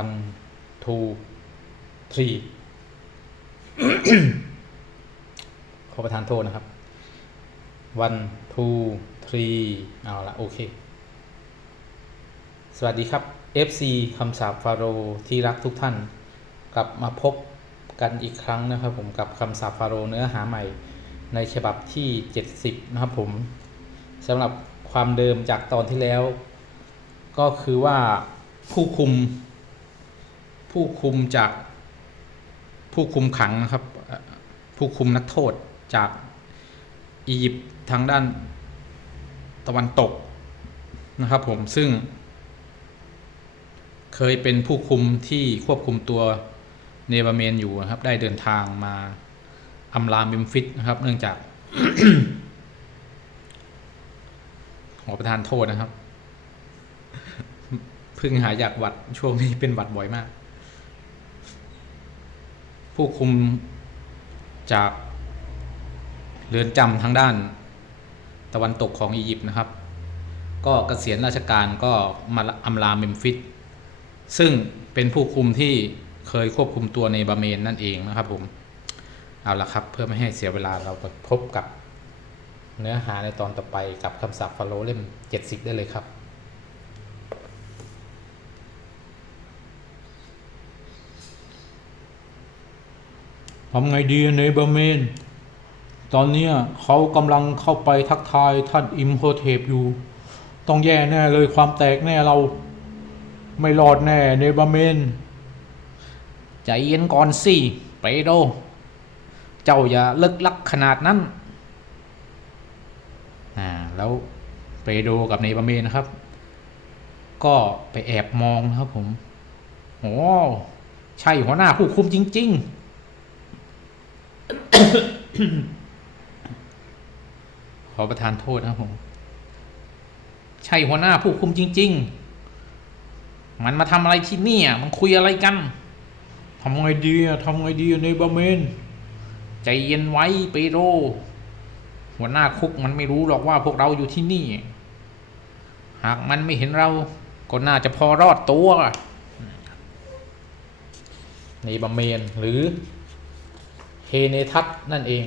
one two three ขอประทานโทษนะครับ one two three เอาละโอเค สวัสดีครับ FC คำสาปฟาโรที่รักทุกท่าน กลับมาพบกันอีกครั้งนะครับผมกับคำสาปฟาโรเนื้อหาใหม่ในฉบับที่ 70 นะครับผมสำหรับความเดิมจากตอนที่แล้ว ก็คือว่าผู้คุม ผู้คุมจากผู้คุมขังนะครับ ผู้คุมนักโทษจากอียิปต์ทางด้านตะวันตกนะครับผมซึ่ง เคยเป็นผู้คุมที่ควบคุมตัวเนบาเมนอยู่นะครับ ได้เดินทางมาอำลาเมมฟิสนะครับ เนื่องจาก ขอประทานโทษนะครับเพิ่งหายจากหวัดช่วงนี้เป็นหวัดบ่อยมาก ผู้คุมจากเรือนจำทางด้านตะวันตกของอียิปต์นะครับ ก็เกษียณราชการก็มาอำลาเมมฟิสซึ่งเป็นผู้คุมที่เคยควบคุมตัวในบาเมนนั่นเองนะครับผม เอาละครับเพื่อไม่ให้เสียเวลาเราไปพบกับเนื้อหาในตอนต่อไปกับคำศัพท์ฟาโรห์เล่ม 70 ได้เลยครับ ทำไงดีเนเบอร์เมน ตอนเนี้ยเขากำลังเข้าไปทักทายท่านอิมโฮเทปอยู่ ต้องแย่แน่เลยความแตกแน่เรา ไม่รอดแน่เนเบอร์เมน ใจเย็นก่อนสิเปโด เจ้าอย่าเลิกลักขนาดนั้นอ่าแล้วเปโดกับเนบาเมนนะครับ ก็ไปแอบมองนะครับผมโอ้ใช่หัวหน้าผู้คุมจริง ๆ ขอประทานโทษนะครับผม ใช่หัวหน้าผู้คุมจริง ๆ มันมาทำอะไรที่นี่อะมันคุยอะไรกันทำไงดีอะทำไงดีเนบอร์เมน ใจเย็นไว้เปโรหัวหน้าคุกมันไม่รู้หรอกว่าพวกเราอยู่ที่นี่ หากมันไม่เห็นเรา ก็น่าจะพอรอดตัวนี่บัมเมนหรือ เฮเนทัตนั่นเอง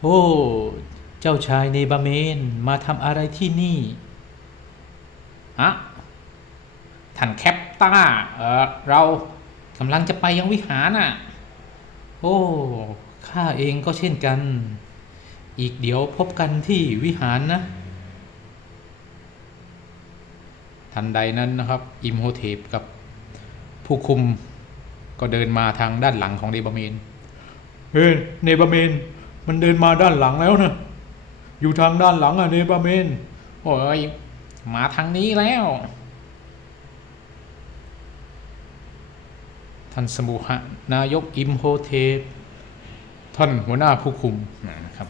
โอ้ เจ้าชายเนบาเมน มาทำอะไรที่นี่ ฮะ ท่านแคปต้า เออเรากำลังจะไปยังวิหารน่ะ โอ้ ข้าเองก็เช่นกัน อีกเดี๋ยวพบกันที่วิหารนะ ทันใดนั้นนะครับ อิมโฮเทปกับผู้คุมก็เดินมาทางด้านหลังของเดบาเมน เฮ้ยเนบาเมน มันเดินมาด้านหลังแล้วนะ อยู่ทางด้านหลังอะเนบาเมน โอ้ย มาทางนี้แล้ว ท่านสมุหะนายกอิมโฮเทปท่านหัวหน้าผู้คุมนะครับ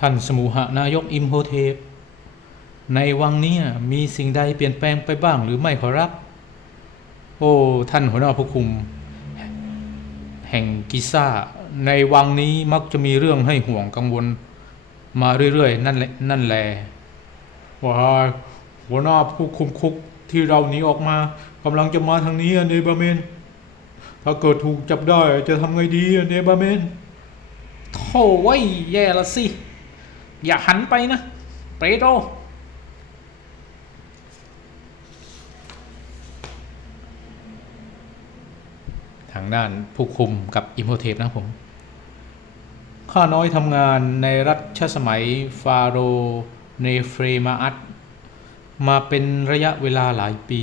ท่านสมุหนายกอิมโฮเทปในวังนี้มีสิ่งใดเปลี่ยนแปลงไปบ้างหรือไม่ขอรับ โอ้ ท่านหัวหน้าผู้คุม แห่งกิซ่า ในวังนี้มักจะมีเรื่องให้ห่วงกังวล มาเรื่อยๆ นั่นแหละนั่นแหละว้าหัวหน้าผู้คุมคุกที่เราหนีออกมากำลังจะมาทางนี้อเนบาเมน ถ้าเกิดถูกจับได้จะทำไงดีอเนบาเมนโถ่ไว้ยแย่ละสิ อย่าหันไปนะเปโดรทางด้านผู้คุมกับอิมโฮเทปนะผม ข้าน้อยทำงานในรัชสมัยฟาโรเนเฟรมาอัตมาเป็นระยะเวลาหลายปี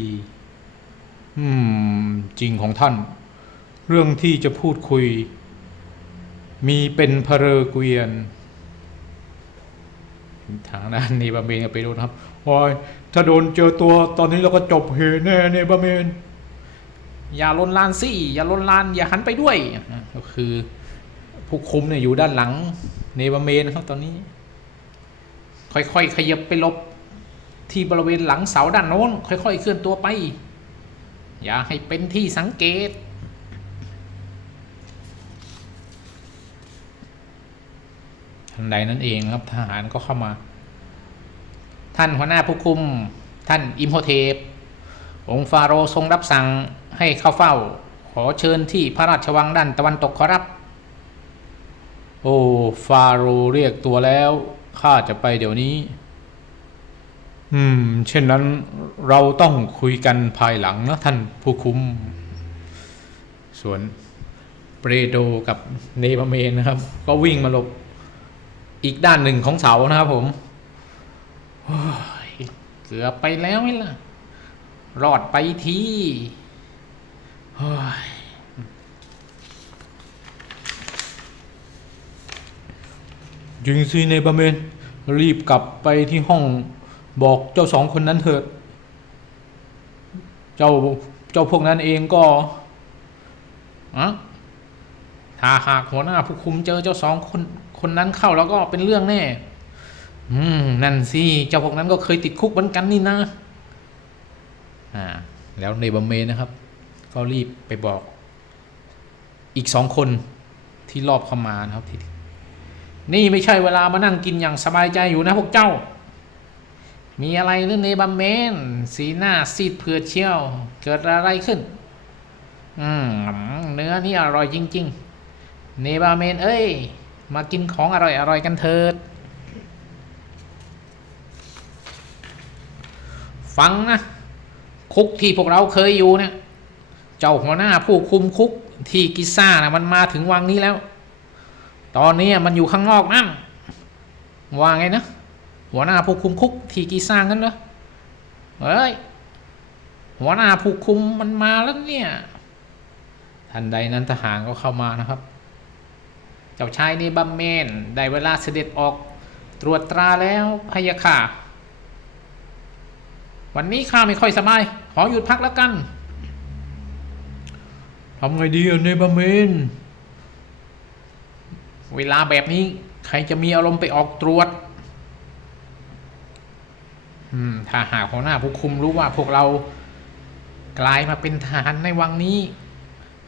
อืม จริงของท่าน เรื่องที่จะพูดคุย มีเป็นเพเรเกวียน ทางด้านนี้บาเมนกับเปโดรนะครับวายถ้าโดนเจอตัวตอนนี้เราก็จบเหแน่เนบาเมน อย่าลนลานสิอย่าลนลานอย่าหันไปด้วยก็คือผู้คุมเนี่ยอยู่ด้านหลังเนบาเมนนะครับตอนนี้ ค่อยๆขยับไปลบที่บริเวณหลังเสาด้านโน้น ค่อยๆเคลื่อนตัวไป อย่าให้เป็นที่สังเกต ทันใดนั้นเองครับทหารก็เข้ามา ท่านหัวหน้าผู้คุมท่านอิมโฮเทปองค์ฟาโรทรงรับสั่งให้เข้าเฝ้า ขอเชิญที่พระราชวังด้านตะวันตกขอรับ โอ้ฟาโรเรียกตัวแล้วข้าจะไปเดี๋ยวนี้ อืม เช่นนั้นเราต้องคุยกันภายหลังนะท่านผู้คุม ส่วนเปรโดกับเนบเมนนะครับ ก็วิ่งมาหลบ อีกด้านหนึ่งของเสานะครับผมเกือบไปแล้วไหมล่ะ รอดไปทียิงซีเนบาเมน รีบกลับไปที่ห้องบอกเจ้าสองคนนั้นเถิด เจ้าเจ้าพวกนั้นเองก็อะ ถ้าหากหัวหน้าผู้คุมเจอเจ้าสองคนคนนั้นเข้าแล้วก็เป็นเรื่องแน่ อืม นั่นสิเจ้าพวกนั้นก็เคยติดคุกเหมือนกันนี่นะอ่า แล้วในบัมเมนะครับ ก็รีบไปบอก อีกสองคนที่รอบเข้ามานะครับที่นี่ไม่ใช่เวลามานั่งกินอย่างสบายใจอยู่นะพวกเจ้า มีอะไรหรือเนบัมเมน สีหน้าซีดเผือดเชี่ยว เกิดอะไรขึ้น อืม เนื้อนี่อร่อยจริง ๆ เนบาเมน เอ้ย มากินของอร่อยๆกันเถิด ฟังนะ คุกที่พวกเราเคยอยู่เนี่ย เจ้าหัวหน้าผู้คุมคุกที่กิซ่านะมันมาถึงวังนี้แล้ว ตอนนี้มันอยู่ข้างนอกนั่นว่าไงนะ หัวหน้าผู้คุมคุกที่กิซ่ากันเหรอเฮ้ย หัวหน้าผู้คุมมันมาแล้วเนี่ย ทันใดนั้นทหารก็เข้ามานะครับ เจ้าชายนี่บัมเมนได้เวลาเสด็จออกตรวจตราแล้วพะยะค่ะ วันนี้ข้าไม่ค่อยสบาย ขอหยุดพักแล้วกันทำไงดีอะเนบาเมน เวลาแบบนี้ใครจะมีอารมณ์ไปออกตรวจอืมถ้าหากหัวหน้าผู้คุมรู้ว่าพวกเรากลายมาเป็นทหารในวังนี้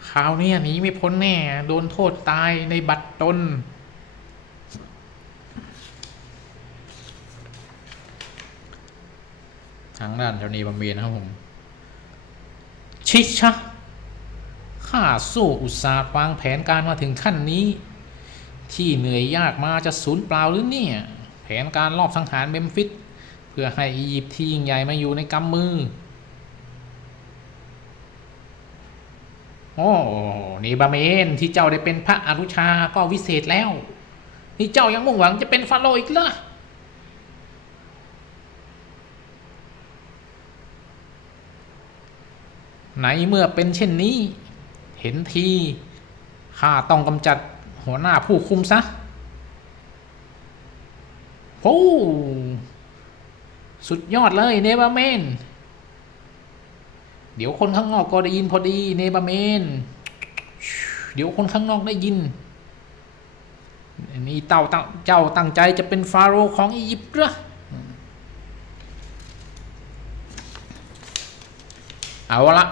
คราวนี้หนีไม่พ้นแน่ โดนโทษตายในบัตรตนทางด้านเจ้านีบำเบียนนะครับผม ชิชะข้าสู้อุตสาห์วางแผนการมาถึงขั้นนี้ ที่เหนื่อยยากมาจะสูญเปล่าหรือเนี่ย แผนการลอบสังหารเมมฟิสเพื่อให้อียิปต์ที่ยิ่งใหญ่มาอยู่ในกำมือ โอ้นี่บาเมนที่เจ้าได้เป็นพระอนุชาก็วิเศษแล้ว นี่เจ้ายังมุ่งหวังจะเป็นฟาโรห์อีกเหรอไหนเมื่อเป็นเช่นนี้ เห็นทีข้าต้องกำจัดหัวหน้าผู้คุมซะโอ้สุดยอดเลยเนบาเมน เดี๋ยวคนข้างนอกก็ได้ยินพอดีเนบาเมน เดี๋ยวคนข้างนอกได้ยินนี่เต่าเต่าเจ้าตั้งใจจะเป็นฟาโรห์ของอียิปต์เหรอเอาละ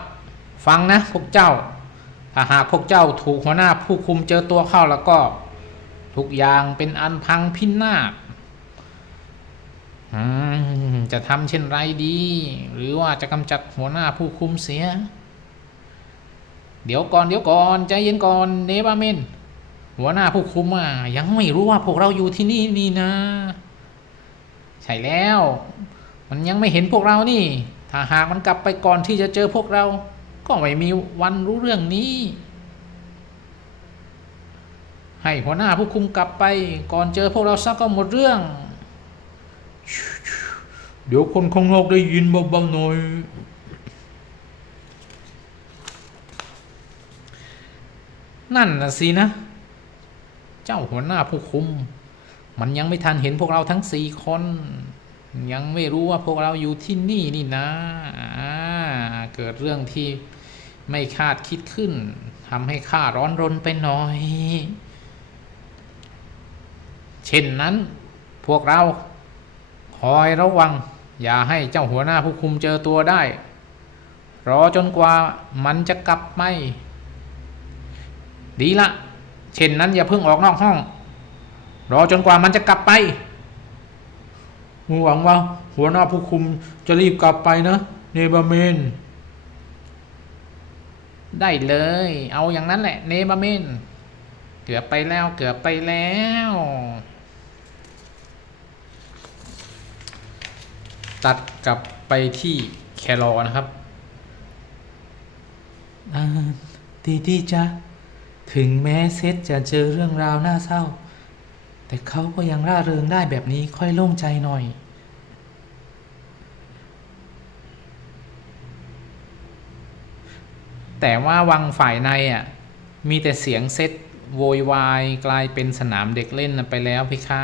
ฟังนะพวกเจ้า ถ้าหากพวกเจ้าถูกหัวหน้าผู้คุมเจอตัวเข้าแล้วก็ ทุกอย่างเป็นอันพังพินาศ จะทำเช่นไรดี หรือว่าจะกำจัดหัวหน้าผู้คุมเสีย เดี๋ยวก่อนเดี๋ยวก่อนใจเย็นก่อนเนบาเมนหัวหน้าผู้คุมอะยังไม่รู้ว่าพวกเราอยู่ที่นี่นี่นะ ใช่แล้ว มันยังไม่เห็นพวกเรานี่ ถ้าหากมันกลับไปก่อนที่จะเจอพวกเรา ก็ไม่มีวันรู้เรื่องนี้ ให้หัวหน้าผู้คุมกลับไป ก่อนเจอพวกเราซักก็หมดเรื่อง เดี๋ยวคนข้างนอกได้ยินเบาๆหน่อย นั่นน่ะสินะ เจ้าหัวหน้าผู้คุม มันยังไม่ทันเห็นพวกเราทั้งสี่คน ยังไม่รู้ว่าพวกเราอยู่ที่นี่นี่นะเกิดเรื่องที่ไม่คาดคิดขึ้นทำให้ข้าร้อนรนไปหน่อย เช่นนั้นพวกเราคอยระวัง อย่าให้เจ้าหัวหน้าผู้คุมเจอตัวได้ รอจนกว่ามันจะกลับไม่ ดีละ เช่นนั้นอย่าเพิ่งออกนอกห้อง รอจนกว่ามันจะกลับไปหวังว่า หัวหน้าผู้คุมจะรีบกลับไปนะเนบาเมน ได้เลย เอาอย่างนั้นแหละ เนบาเมน เกือบไปแล้วเกือบไปแล้ว ตัดกลับไปที่แครอนะครับดีดีจ้ะถึงแม้เซตจะเจอเรื่องราวน่าเศร้า แต่เขาก็ยังร่าเริงได้แบบนี้ค่อยโล่งใจหน่อย แต่ว่าวังฝ่ายในอะ มีแต่เสียงเซตโวยวายกลายเป็นสนามเด็กเล่นไปแล้วพี่คะ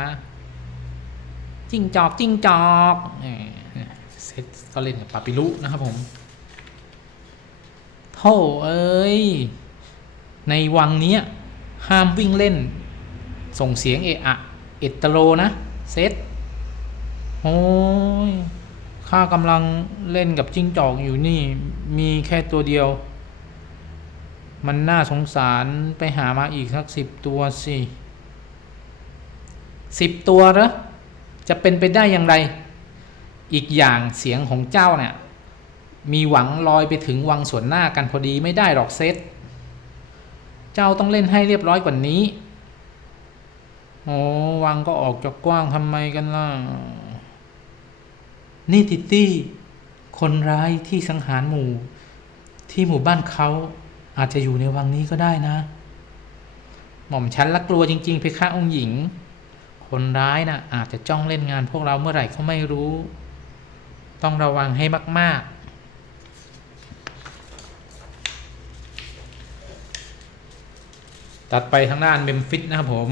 จิ้งจอกจิ้งจอกเซตก็เล่นกับปาปิลุนะครับผมโธ่เอ้ย ในวังเนี้ย ห้ามวิ่งเล่น ส่งเสียงเอะอะเอตโลนะ เซตโอ้ยข้ากำลังเล่นกับจิ้งจอกอยู่นี่ มีแค่ตัวเดียว มันน่าสงสารไปหามาอีกสักสิบตัวสิสิบตัวเหรอ จะเป็นไปได้อย่างไร อีกอย่างเสียงของเจ้าเนี่ยมีหวังลอยไปถึงวังส่วนหน้ากันพอดีไม่ได้หรอกเซตเจ้าต้องเล่นให้เรียบร้อยกว่านี้โอ้วังก็ออกจากกว้างทำไมกันล่ะ นี่ติตี้ คนร้ายที่สังหารหมู่ ที่หมู่บ้านเขาอาจจะอยู่ในวังนี้ก็ได้นะ หม่อมฉันละกลัวจริง ๆ เพคะองค์หญิง คนร้ายนะ่ะอาจจะจ้องเล่นงานพวกเราเมื่อไหร่ก็ไม่รู้ ต้องระวังให้มากๆตัดไปทางด้านเมมฟิสนะครับผม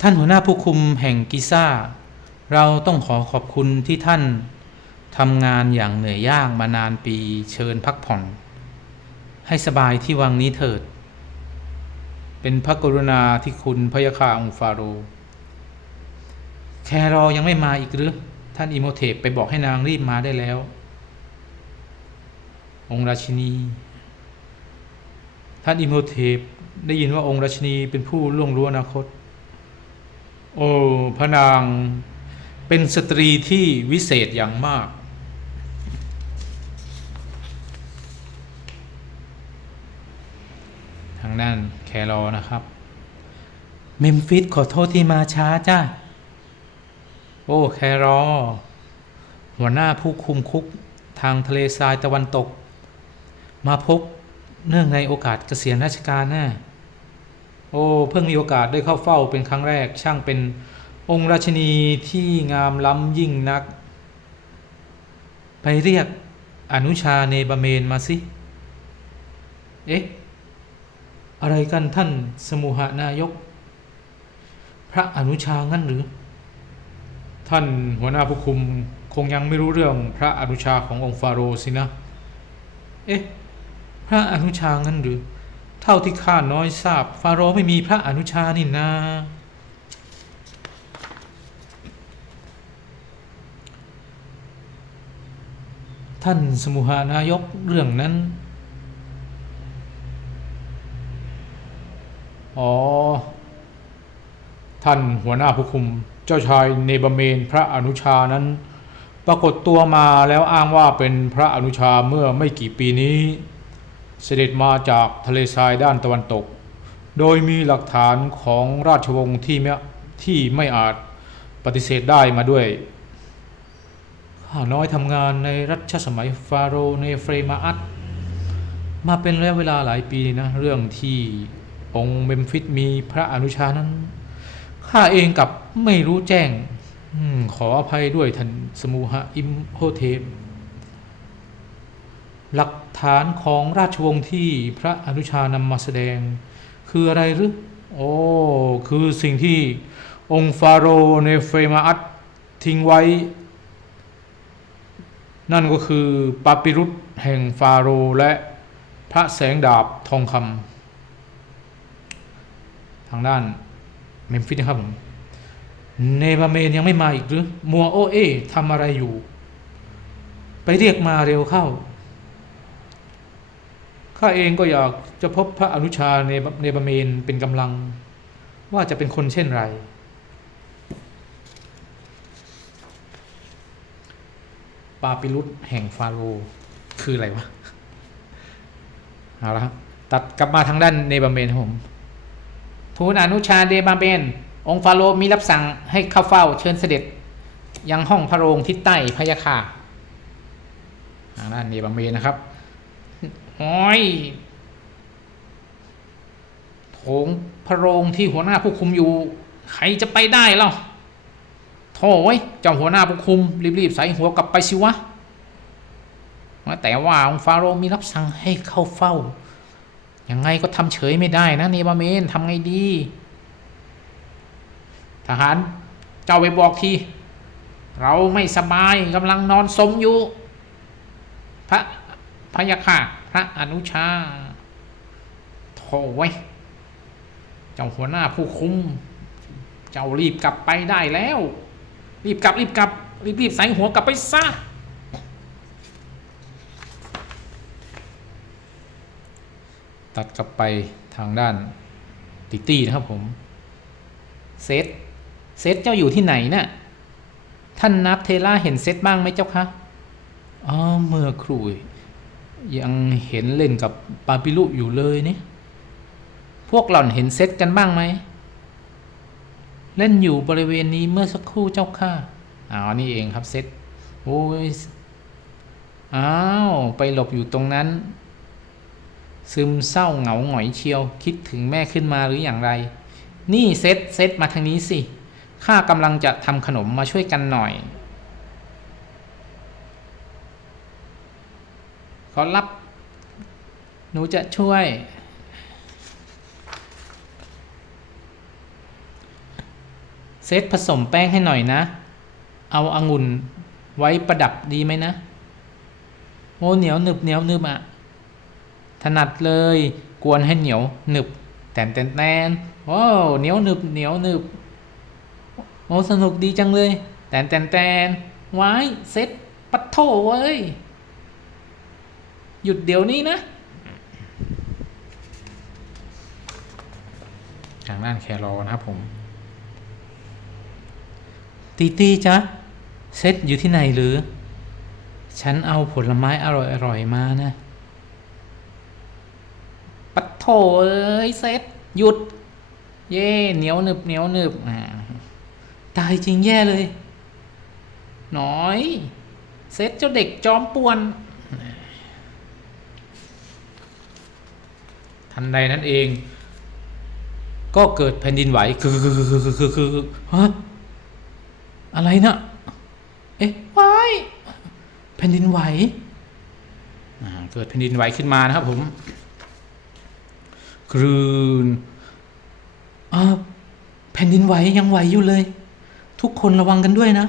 ท่านหัวหน้าผู้คุมแห่งกิซ่า เราต้องขอขอบคุณที่ท่านทำงานอย่างเหนื่อยยากมานานปีเชิญพักผ่อน ให้สบายที่วังนี้เถิด เป็นพระกรุณาที่คุณพระยาคาองฟาโรแครอยังไม่มาอีกหรือ ท่านอิโมเทปไปบอกให้นางรีบมาได้แล้ว องค์ราชินี ท่านอิโมเทปได้ยินว่าองค์ราชินีเป็นผู้ล่วงรู้อนาคต โอ้พระนางเป็นสตรีที่วิเศษอย่างมากางด้านแครอนะครับเมมฟิสขอโทษที่มาช้าจ้าโอ้แครอ หัวหน้าผู้คุมคุกทางทะเลทรายตะวันตก มาพบเนื่องในโอกาสเกษียณราชการน่ะโอ้เพิ่งมีโอกาสได้เข้าเฝ้าเป็นครั้งแรก ช่างเป็นองค์ราชินีที่งามล้ำยิ่งนัก ไปเรียกอนุชาเนบาเมนมาสิ เอ๊ะ อะไรกันท่านสมุหานายก พระอนุชางั้นหรือ ท่านหัวหน้าผู้คุมคงยังไม่รู้เรื่องพระอนุชาขององค์ฟาโรสินะ เอ๊ะ พระอนุชางั้นหรือ เท่าที่ข้าน้อยทราบ ฟาโรไม่มีพระอนุชานี่นาท่านสมุหานายกเรื่องนั้น อ๋อ ท่านหัวหน้าผู้คุม เจ้าชายเนบเมนพระอนุชานั้น ปรากฏตัวมาแล้วอ้างว่าเป็นพระอนุชาเมื่อไม่กี่ปีนี้ เสด็จมาจากทะเลทรายด้านตะวันตก โดยมีหลักฐานของราชวงศ์ที่ไม่ที่ไม่อาจปฏิเสธได้มาด้วยข้าน้อยทำงานในรัชสมัยฟาโรในเฟรมาอัตมาเป็นระยะเวลาหลายปีนะเรื่องที่ องค์เมมฟิสมีพระอนุชานั้น ข้าเองกับไม่รู้แจ้งอขออภัยด้วยท่านสมูหะอิมโฮเทปหลักฐานของราชวงศ์ที่พระอนุชานำมาแสดง คืออะไรหรือโอ้คือสิ่งที่องค์ฟาโรห์ในเฟมาอัตทิ้งไว้ นั่นก็คือปาปิรุสแห่งฟาโรและพระแสงดาบทองคำ ทางด้านเมมฟิสนะครับผมเนบาเมนยังไม่มาอีกหรือ มัวโอเอทำอะไรอยู่ ไปเรียกมาเร็วเข้า ข้าเองก็อยากจะพบพระอนุชาในในบเมนเป็นกำลัง ว่าจะเป็นคนเช่นไร ปาปิรุษแห่งฟาโรคืออะไรวะ เอาละครับตัดกลับมาทางด้านเนบาเมนครับผม ทูลอนุชาเดบาเบน องค์ฟาโรมีรับสั่งให้เข้าเฝ้าเชิญเสด็จ ยังห้องพระโรงทิศใต้พยะค่ะทางด้านเนบาเบนนะครับโอ้ยโถงพระโรงที่หัวหน้าผู้คุมอยู่ ใครจะไปได้เล่าโถ่เว้ยเจ้าหัวหน้าผู้คุม รีบๆใส่หัวกลับไปสิวะแต่ว่าองค์ฟาโรมีรับสั่งให้เข้าเฝ้า ยังไงก็ทำเฉยไม่ได้นะเนบาเมนทำไงดี ทหารเจ้าไปบอกที เราไม่สบายกำลังนอนสมอยู่ พระพยาค่ะพระอนุชาโถไว้ยเจ้าหัวหน้าผู้คุม เจ้ารีบกลับไปได้แล้ว รีบกลับรีบกลับรีบรีบใส่หัวกลับไปซะ ตัดกลับไปทางด้านติตี้นะครับผมเซตเซตเจ้าอยู่ที่ไหนนะ่ะท่านนับเทล่าเห็นเซตบ้างไหมเจ้าคะอ๋อเมื่อครูยังเห็นเล่นกับปาปิลุอยู่เลยนี่พวกหล่อนเห็นเซตกันบ้างไหมเล่นอยู่บริเวณนี้เมื่อสักครู่เจ้าค่ะอ๋อนี่เองครับเซตโอ้ยอ้าวไปหลบอยู่ตรงนั้น ซึมเศร้าเหงาหงอยเชียว คิดถึงแม่ขึ้นมาหรืออย่างไร นี่เซตเซตมาทางนี้สิข้ากำลังจะทำขนมมาช่วยกันหน่อยขอรับ หนูจะช่วย เซตผสมแป้งให้หน่อยนะ เอาอางุ่นไว้ประดับดีไหมนะ โอ้เหนียวหนึบเหนียวนึบอะ ถนัดเลย กวนให้เหนียวหนึบแตนแตนแตนโอ้เหนียวหนึบเหนียวหนึบโอ้สนุกดีจังเลย แตนแตนแตนไว้เซ็ตปัดโถเว้ย หยุดเดี๋ยวนี้นะ ทางด้านแครอนะครับผม ตีตีจ๊ะเซ็ตอยู่ที่ไหนหรือ ฉันเอาผลไม้อร่อยๆมานะ ปัดโถเอ้ยเซตหยุด เย่เหนียวหนึบเหนียวหนึบอ่าตายจริงแย่เลย น้อย เซตเจ้าเด็กจอมป่วน ทันใดนั้นเอง ก็เกิดแผ่นดินไหว คือคือคือคือคือคือฮะอะไรนะเอ๊ะวายแผ่นดินไหวเกิดแผ่นดินไหวขึ้นมานะครับผม ครืนอ้าวแผ่นดินไหวยังไหวอยู่เลย ทุกคนระวังกันด้วยนะ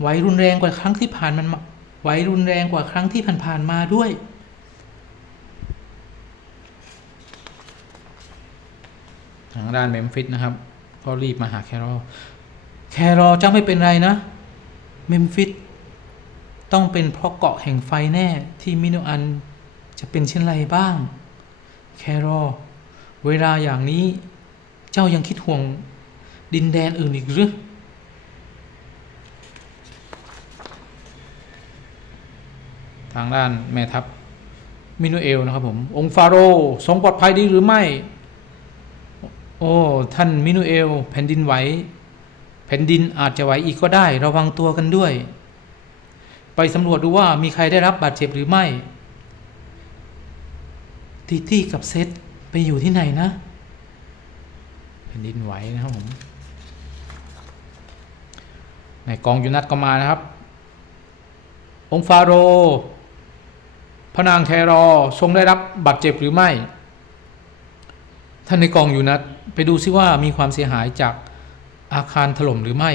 ไหวรุนแรงกว่าครั้งที่ผ่านมันไหวรุนแรงกว่าครั้งที่ผ่านๆมาด้วย ทางด้านเมมฟิสนะครับ ก็รีบมาหาแครอลแครอลเจ้าไม่เป็นไรนะ เมมฟิสต้องเป็นเพราะเกาะแห่งไฟแน่ที่มิโนอันจะเป็นเช่นไรบ้าง แครอเวลาอย่างนี้เจ้ายังคิดห่วงดินแดนอื่นอีกหรือทางด้านแม่ทัพมินูเอลนะครับผมองค์ฟาโรห์ทรงปลอดภัยดีหรือไม่ โอ้ท่านมินูเอลแผ่นดินไหวแผ่นดินอาจจะไหวอีกก็ได้ ระวังตัวกันด้วย ไปสำรวจดูว่ามีใครได้รับบาดเจ็บหรือไม่ ตีตี้กับเซตไปอยู่ที่ไหนนะแผ่นดินไหวนะครับผมในกองยูนัตก็มานะครับ องค์ฟาโรห์พระนางแครอทรงได้รับบาดเจ็บหรือไม่ ท่านในกองยูนัตไปดูซิว่ามีความเสียหายจากอาคารถล่มหรือไม่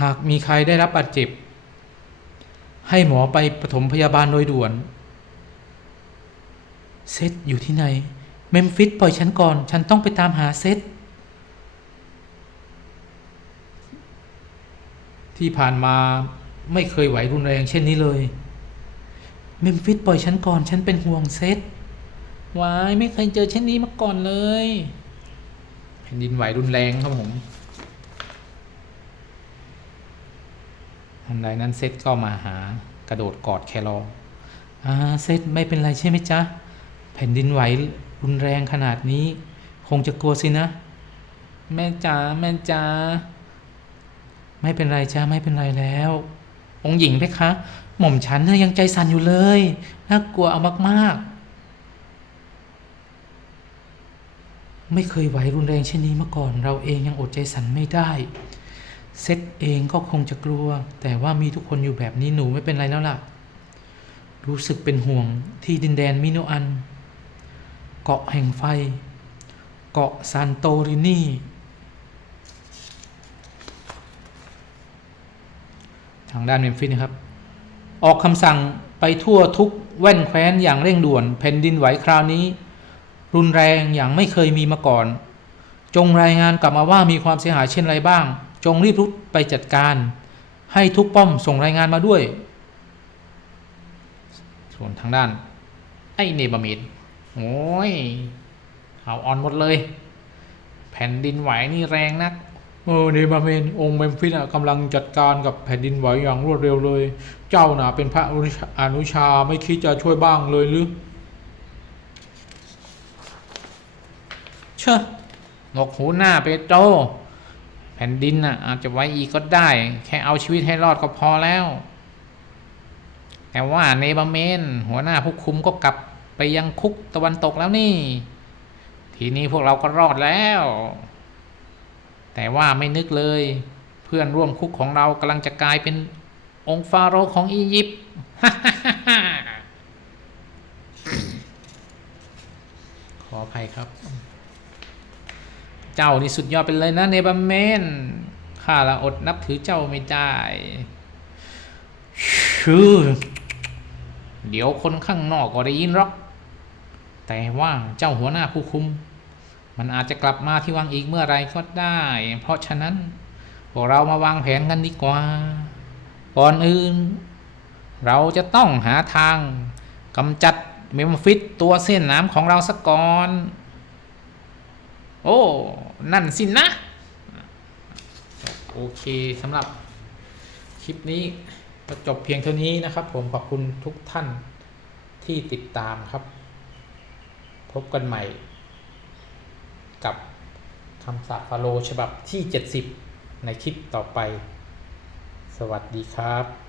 หากมีใครได้รับบาดเจ็บ ให้หมอไปปฐมพยาบาลโดยด่วน เซตอยู่ที่ไหน เมมฟิสปล่อยฉันก่อน ฉันต้องไปตามหาเซตที่ผ่านมาไม่เคยไหวรุนแรงเช่นนี้เลย เมมฟิสปล่อยฉันก่อน ฉันเป็นห่วงเซตวายไม่เคยเจอเช่นนี้มาก่อนเลย แผ่นดินไหวรุนแรงครับผมทันใดนั้นเซตก็มาหากระโดดกอดแครอลอ่าเซตไม่เป็นไรใช่ไหมจ๊ะ แผ่นดินไหวรุนแรงขนาดนี้ คงจะกลัวสินะ แม่จ๋าแม่จ๋าไม่เป็นไรจ้าไม่เป็นไรแล้ว องค์หญิงเพคะ หม่อมฉันน่ะยังใจสั่นอยู่เลยน่ากลัวเอามากๆ ไม่เคยไหวรุนแรงเช่นนี้มาก่อน เราเองยังอดใจสั่นไม่ได้เซตเองก็คงจะกลัว แต่ว่ามีทุกคนอยู่แบบนี้หนูไม่เป็นไรแล้วล่ะ รู้สึกเป็นห่วงที่ดินแดนมิโนอัน เกาะแห่งไฟ เกาะซานโตรินี ทางด้านเมมฟิสนะครับ ออกคำสั่งไปทั่วทุกแว่นแคว้นอย่างเร่งด่วน แผ่นดินไหวคราวนี้ รุนแรงอย่างไม่เคยมีมาก่อน จงรายงานกลับมาว่ามีความเสียหายเช่นไรบ้าง จงรีบรุดไปจัดการ ให้ทุกป้อมส่งรายงานมาด้วย ส่วนทางด้าน ไอเนบามิด โอ้ย เอาออนหมดเลย แผ่นดินไหวนี่แรงนักเออเนบาเมนองค์เมมฟิสอะกำลังจัดการกับแผ่นดินไหวอย่างรวดเร็วเลย เจ้าน่ะเป็นพระอนุชาอนุชาไม่คิดจะช่วยบ้างเลยหรือเชอะหนวกหูหน้าเปโตรแผ่นดินน่ะอาจจะไว้อีกก็ได้ แค่เอาชีวิตให้รอดก็พอแล้ว แต่ว่าเนบาเมน หัวหน้าผู้คุมก็กลับ ไปยังคุกตะวันตกแล้วนี่ ทีนี้พวกเราก็รอดแล้ว แต่ว่าไม่นึกเลย เพื่อนร่วมคุกของเรากำลังจะกลายเป็นองค์ฟาโรห์ของอียิปต์ขออภัยครับ เจ้านี่สุดยอดไปเลยนะเนบาเมนข้าละอดนับถือเจ้าไม่ได้ชื่อ เดี๋ยวคนข้างนอกก็ได้ยินหรอก แต่ว่าเจ้าหัวหน้าผู้คุม มันอาจจะกลับมาที่วังอีกเมื่อไรก็ได้ เพราะฉะนั้นพวกเรามาวางแผนกันดีกว่า ก่อนอื่น เราจะต้องหาทางกำจัดเมมฟิสตัวเส้นน้ำของเราสักก่อน โอ้ นั่นสินะ โอเคสำหรับคลิปนี้ ก็จบเพียงเท่านี้นะครับ ผมขอบคุณทุกท่านที่ติดตามครับ พบกันใหม่ กับคำสาปฟาโรห์ฉบับที่ 70 ในคลิปต่อไป สวัสดีครับ